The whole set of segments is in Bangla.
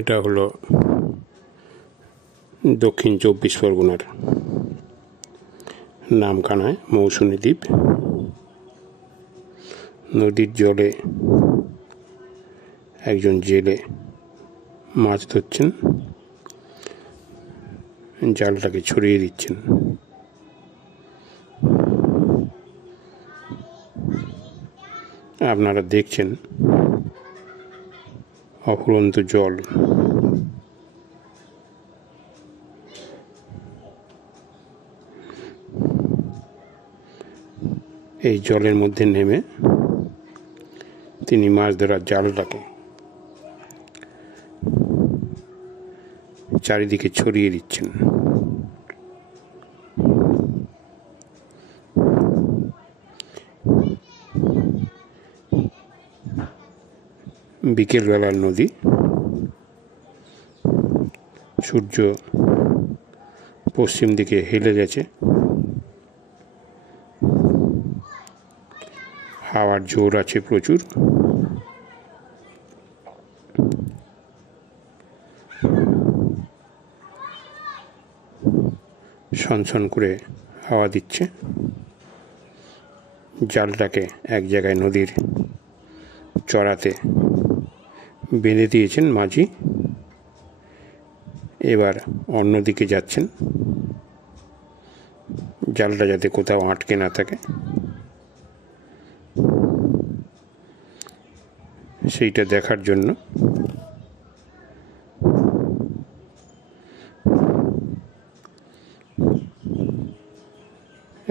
এটা হলো দক্ষিণ 24 পরগনার নামখানায় মৌসুমী দ্বীপ। নদীর জলে একজন জেলে মাছ ধরছেন, জালটাকে ছড়িয়ে দিচ্ছেন। আপনারা দেখছেন অফুরন্ত জল। এই জলের মধ্যে নেমে তিনি মাছ ধরার জালটাকে চারিদিকে ছড়িয়ে দিচ্ছেন। বিকেলবেলার নদী, সূর্য পশ্চিম দিকে হেলে গেছে, হাওয়ার জোর আছে প্রচুর। সনসন করে হাওয়া দিচ্ছে। জালটাকে এক জায়গায় নদীর চড়াতে বেঁধে দিয়েছেন মাঝি। এবার অন্যদিকে যাচ্ছেন, জালটা যাতে কোথাও আটকে না থাকে সেইটা দেখার জন্য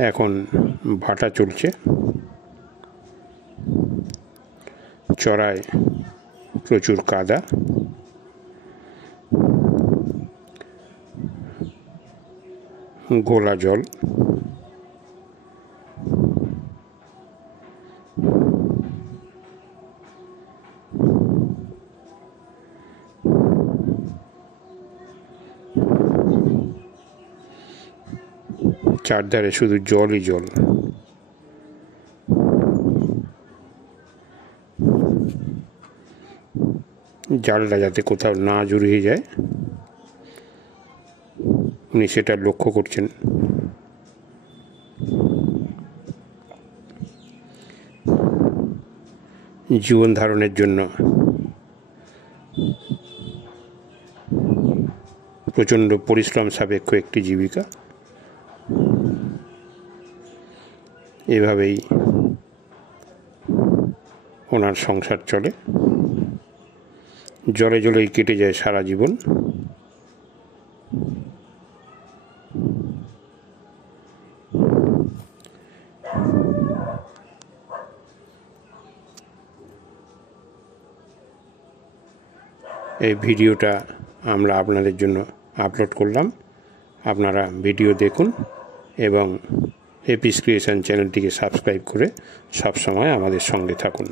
এখন ভাটা চলছে। চড়ায় প্রচুর কাদা, গোলা জল। চারধারে শুধু জলই জল। জালটা যাতে কোথাও না জড়িয়ে যায় উনি সেটা লক্ষ্য করছেন। জীবন ধারণের জন্য প্রচণ্ড পরিশ্রম সাপেক্ষ একটি জীবিকা। এভাবেই ওনার সংসার চলে। জলে জলেই কেটে যায় সারা জীবন। এই ভিডিওটা আমরা আপনাদের জন্য আপলোড করলাম। আপনারা ভিডিও দেখুন এবং এপিস ক্রিয়েশন চ্যানেলটিকে সাবস্ক্রাইব করে সবসময় আমাদের সঙ্গে থাকুন।